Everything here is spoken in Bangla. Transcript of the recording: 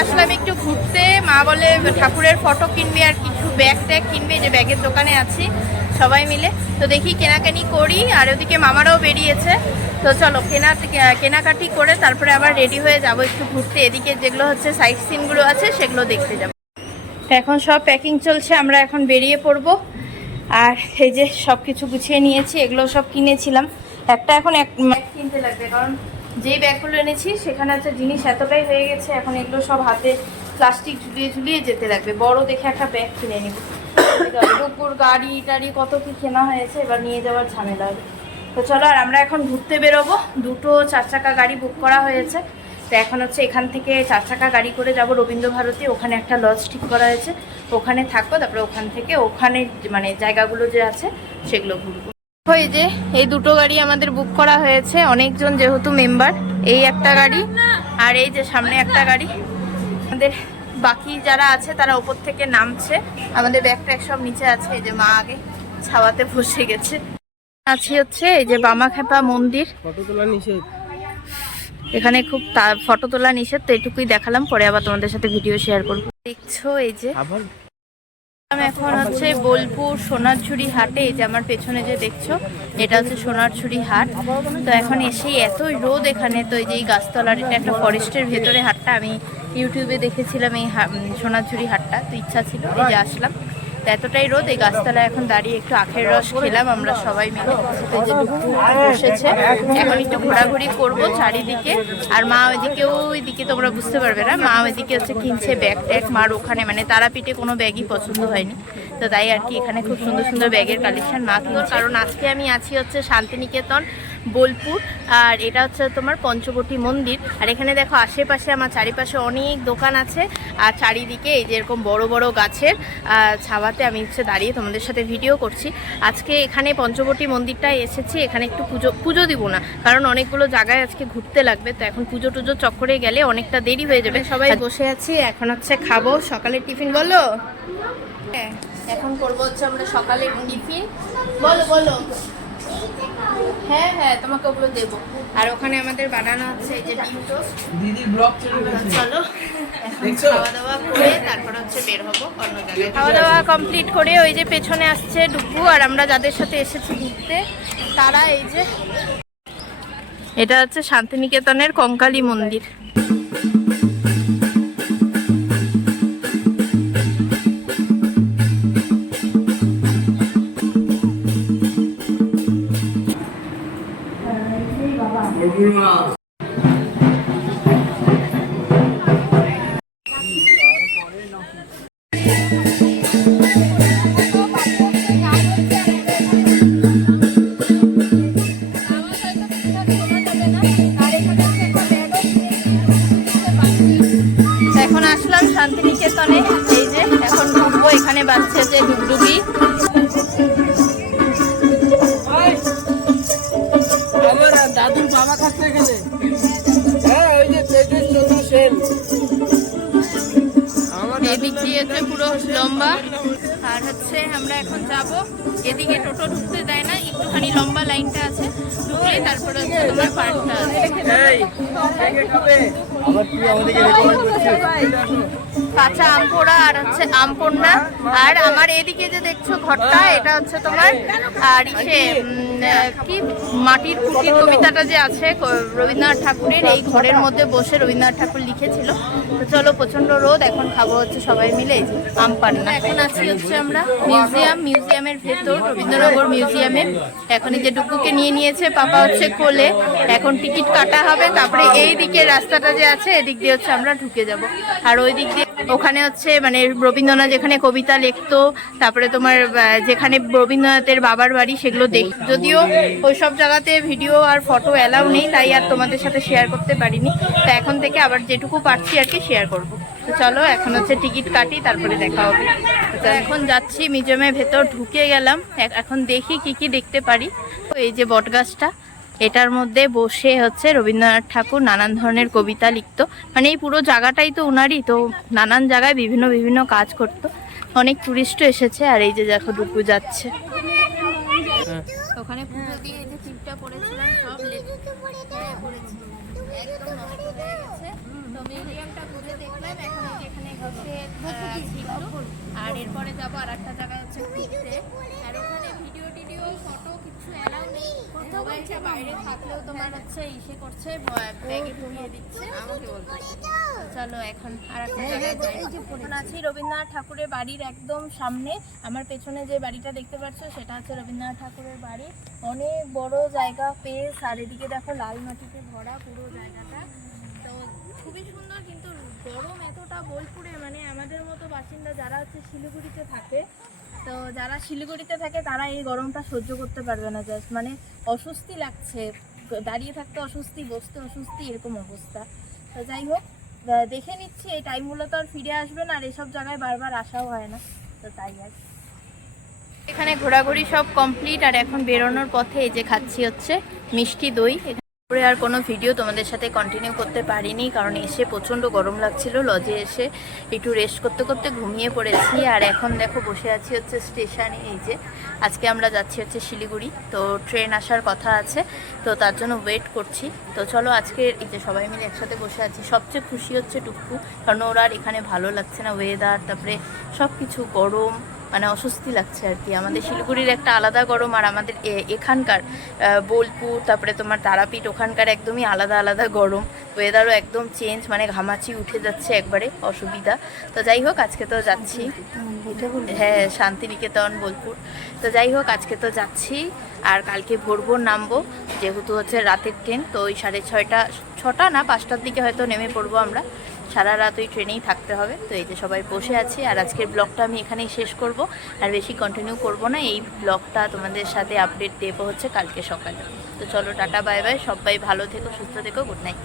আসলাম একটু ঘুরতে, মা বলে ঠাকুরের ফটো কিনবে আর কিছু ব্যাগ ট্যাগ কিনবে যে ব্যাগের দোকানে আছি সবাই মিলে। তো দেখি কেনাকানি করি, আর ওদিকে মামারাও বেরিয়েছে। তো চলো, কেনা, কেনাকাটি করে তারপরে আবার রেডি হয়ে যাব একটু ঘুরতে। এদিকে যেগুলো হচ্ছে সাইট সিনগুলো আছে, সেগুলো দেখতে যাব। এখন সব প্যাকিং চলছে, আমরা এখন বেরিয়ে পড়ব। আর এই যে সব কিছু গুছিয়ে নিয়েছি, এগুলো সব কিনেছিলাম। একটা এখন এক কিনতে লাগবে, কারণ যেই ব্যাগগুলো এনেছি, সেখানে হচ্ছে জিনিস এতটাই হয়ে গেছে, এখন এগুলো সব হাতে প্লাস্টিক ঝুলিয়ে ঝুলিয়ে যেতে লাগবে। বড় দেখে একটা ব্যাগ কিনে নিব। কুকুর গাড়ি টাড়ি কত কি কেনা হয়েছে, এবার নিয়ে যাওয়ার ঝামেলা হবে। তো চলো, আর আমরা এখন ঘুরতে বেরোবো। দুটো চার চাকা গাড়ি বুক করা হয়েছে। তো এখন হচ্ছে এখান থেকে চার চাকা গাড়ি করে যাব রবীন্দ্র ভারতী ওখানে একটা লজ ঠিক করা হয়েছে। ওখানে থাকব, তারপরে ওখান থেকে ওখানে মানে জায়গাগুলো যে আছে, সেগুলো ঘুরবো। এই যে এই দুটো গাড়ি আমাদের বুক করা হয়েছে। অনেকজন যেহেতু মেম্বার এই একটা গাড়ি আর এই যে সামনে একটা গাড়ি। আমাদের বাকি যারা আছে তারা ওপর থেকে নামছে। আমাদের ব্যাগ ট্যাগ সব নিচে আছে এই যে মা আগে ছাওয়াতে বসে গেছে। আছি হচ্ছে এই যে বামাখ্যাপা মন্দির। নিষেধ। এখানে খুব ফটো তোলা নিষেধ তো এটুকুই দেখালাম পরে আবার তোমাদের সাথে ভিডিও শেয়ার করব। দেখছ এই যে আবার এখন হচ্ছে বোলপুর সোনারঝুরি হাটে যে আমার পেছনে যে দেখছ, এটা হচ্ছে সোনারঝুরি হাট। তো এখন এসেই এত রোদ এখানে, তো এই যে এই গাছতলার এটা একটা ফরেস্টের ভেতরে হাটটা, আমি ইউটিউবে দেখেছিলাম এই সোনারঝুরি হাটটা, তো ইচ্ছা ছিল, এই যে আসলাম। এতটাই রোদ, এই গাছতলায় এখন দাঁড়িয়ে একটু আখের রস খেলাম, আমরা সবাই মিলে বসেছে। এখন একটু ঘোরাঘুরি করব চারিদিকে। আর মা ওইদিকে ওইদিকে তোমরা বুঝতে পারবে না, মা ওইদিকে হচ্ছে কিনছে ব্যাগ ট্যাগ, মার ওখানে মানে তারাপীঠে কোনো ব্যাগই পছন্দ হয়নি। তো তাই আর কি, এখানে খুব সুন্দর সুন্দর ব্যাগের কালেকশন মা কিনছে। কারণ আজকে আমি আছি হচ্ছে শান্তিনিকেতন, বোলপুর, আর এটা হচ্ছে তোমার পঞ্চবটী মন্দির। আর এখানে দেখো আশেপাশে আমার চারিপাশে অনেক দোকান আছে, আর চারিদিকে এই যে এরকম বড় বড় গাছের ছাওয়াতে আমি হচ্ছে দাঁড়িয়ে তোমাদের সাথে ভিডিও করছি। আজকে এখানে পঞ্চবটী মন্দিরটায় এসেছি, এখানে একটু পুজো পুজো দিব না, কারণ অনেকগুলো জায়গায় আজকে ঘুরতে লাগবে, তো এখন পুজো টুজো চক্করে গেলে অনেকটা দেরি হয়ে যাবে। সবাই বসে আছি, এখন হচ্ছে খাব, সকালের টিফিন বলো? হ্যাঁ। এখন করব হচ্ছে আমরা সকালে টিফিন। বলো বলো। হ্যাঁ হ্যাঁ তোমাকে ওগুলো দেবো। আর ওখানে আমাদের বানানো হচ্ছে এই যে ডিম টোস্ট। দিদির ব্লগ চলো খাওয়া দাওয়া করে তারপর হচ্ছে বের হব অন্য জায়গায়। খাওয়া দাওয়া কমপ্লিট করে ওই যে পেছনে আসছে ডুবু আর আমরা যাদের সাথে এসেছি ঘুরতে তারা এই যে এটা হচ্ছে শান্তিনিকেতনের কঙ্কালী মন্দির। এখন আসলাম শান্তিনিকেতনে। এই যে এখন ঢুকবো এখানে বাচ্চা যে ডুগডুগি দাদুর বাবা থাকতে গেলে। হ্যাঁ ওই যে তেজেশ চন্দ্র সেন। এদিক দিয়ে হচ্ছে পুরো লম্বা। আর হচ্ছে আমরা এখন যাব। এদিকে টোটো ঢুকতে দেয় না একটুখানি লম্বা লাইনটা আছে। ঢুকলে তারপরে হচ্ছে তোমার পার্কটা কাঁচা আম পোড়া আর হচ্ছে আম পন্না আর আমার এদিকে যে দেখছ ঘরটা এটা হচ্ছে তোমার আর ইসে কি, মাটির খুঁটি কবিতাটা যে আছে রবীন্দ্রনাথ ঠাকুরের, এই ঘরের মধ্যে বসে রবীন্দ্রনাথ ঠাকুর লিখেছিল। তো চলো প্রচণ্ড রোদ, এখন খাব হচ্ছে সবাই মিলে আম পান্না। এখন আছি হচ্ছে আমরা মিউজিয়াম, মিউজিয়ামের ভেতর, রবীন্দ্রনগর মিউজিয়ামে। এখন এই যে ডুকুকে নিয়ে নিয়েছে, পাপা হচ্ছে কোলে। এখন টিকিট কাটা হবে, তারপরে এই দিকে রাস্তাটা যে আছে, এদিক দিয়ে হচ্ছে আমরা ঢুকে যাব। আর ওই দিক দিয়ে ওখানে হচ্ছে মানে রবীন্দ্রনাথ যেখানে কবিতা লিখতো, তারপরে তোমার যেখানে রবীন্দ্রনাথের বাবার বাড়ি সেগুলো দেখ যদিও ওই সব জায়গাতে ভিডিও আর ফটো অ্যালাউ নেই, তাই আর তোমাদের সাথে শেয়ার করতে পারিনি। তো এখন থেকে আবার যেটুকু পারছি আর কি শেয়ার করব। তো চলো, এখন হচ্ছে টিকিট কাটি, তারপরে দেখা হবে। তো এখন যাচ্ছি, মিউজিয়ামের ভেতর ঢুকে গেলাম। এখন দেখি কি কি দেখতে পারি। এই যে বটগাছটা এটার মধ্যে বসে হচ্ছে রবীন্দ্রনাথ ঠাকুর নানান ধরনের কবিতা লিখতো। মানে এই পুরো জায়গাটাই তো ওনারই তো নানান জায়গায় বিভিন্ন বিভিন্ন কাজ করতো। অনেক টুরিস্টও এসেছে, আর এই যে দেখো ডুকু যাচ্ছে। ওখানে পুজো দিয়ে যে পড়েছিলাম, সব মিউজিয়ামটা ঘুরে দেখলাম এখন হচ্ছে আর এরপরে যাব আর একটা জায়গায় হচ্ছে ঘুরতে। আর ওখানে ভিডিও টিডিও ফটো কিছু অ্যালাউ নেই। মোবাইলটা বাইরে থাকলেও তোমার হচ্ছে ইসে করছে ব্যাগে ঢুকিয়ে দিচ্ছে। চলো এখন আর একটা জায়গায় যাই। এখন আছি রবীন্দ্রনাথ ঠাকুরের বাড়ির একদম সামনে। আমার পেছনে যে বাড়িটা দেখতে পাচ্ছ সেটা হচ্ছে রবীন্দ্রনাথ ঠাকুরের বাড়ি। অনেক বড় জায়গা পেয়ে আর এদিকে দেখো লাল মাটিতে ভরা পুরো জায়গাটা। সুন্দর, কিন্তু গরম এতটা বোলপুরে মানে আমাদের মতো বাসিন্দা যারা হচ্ছে শিলিগুড়িতে থাকে, তো যারা শিলিগুড়িতে থাকে, তারা এই গরমটা সহ্য করতে পারবে না জাস্ট মানে অস্বস্তি লাগছে, দাঁড়িয়ে থাকতে অস্বস্তি, বসতে অস্বস্তি, এরকম অবস্থা। তো যাই হোক দেখে নিচ্ছি, এই টাইমগুলো তো আর ফিরে আসবে না, আর এসব জায়গায় বারবার আসাও হয় না, তো তাই আর। এখানে ঘোরাঘুরি সব কমপ্লিট আর এখন বেরোনোর পথে এই যে খাচ্ছি হচ্ছে মিষ্টি দই। এখানে আর কোনো ভিডিও তোমাদের সাথে কন্টিনিউ করতে পারিনি, কারণ এসে প্রচণ্ড গরম লাগছিল লজে এসে একটু রেস্ট করতে করতে ঘুমিয়ে পড়েছি। আর এখন দেখো বসে আছি হচ্ছে স্টেশনে এই যে আজকে আমরা যাচ্ছি হচ্ছে শিলিগুড়ি। তো ট্রেন আসার কথা আছে, তো তার জন্য ওয়েট করছি। তো চলো আজকে এই যে সবাই মিলে একসাথে বসে আছি, সবচেয়ে খুশি হচ্ছে টুকু কারণ ওরা আর এখানে ভালো লাগছে না ওয়েদার তারপরে সব কিছু গরম মানে অস্বস্তি লাগছে আর কি। আমাদের শিলিগুড়ির একটা আলাদা গরম আর আমাদের এখানকার বোলপুর, তারপরে তোমার তারাপীঠ, ওখানকার একদমই আলাদা আলাদা গরম। ওয়েদারও একদম চেঞ্জ মানে ঘামাচি উঠে যাচ্ছে একবারে, অসুবিধা। তো যাই হোক, আজকে তো যাচ্ছি। হ্যাঁ শান্তিনিকেতন, বোলপুর। তো যাই হোক, আজকে তো যাচ্ছি আর কালকে ভোর ভোর নামবো। যেহেতু হচ্ছে রাতের ট্রেন তো ওই সাড়ে ছয়টা, ছটা না, পাঁচটার দিকে হয়তো নেমে পড়ব আমরা। সারা রাত ওই ট্রেনেই থাকতে হবে। তো এই যে সবাই বসে আছে, আর আজকের ব্লগটা আমি এখানেই শেষ করব। আর বেশি কন্টিনিউ করব না, এই ব্লগটা তোমাদের সাথে আপডেট দেবো হচ্ছে কালকে সকালে। তো চলো টাটা বাই বাই সবাই ভালো থেকো, সুস্থ থেকো গুড নাইট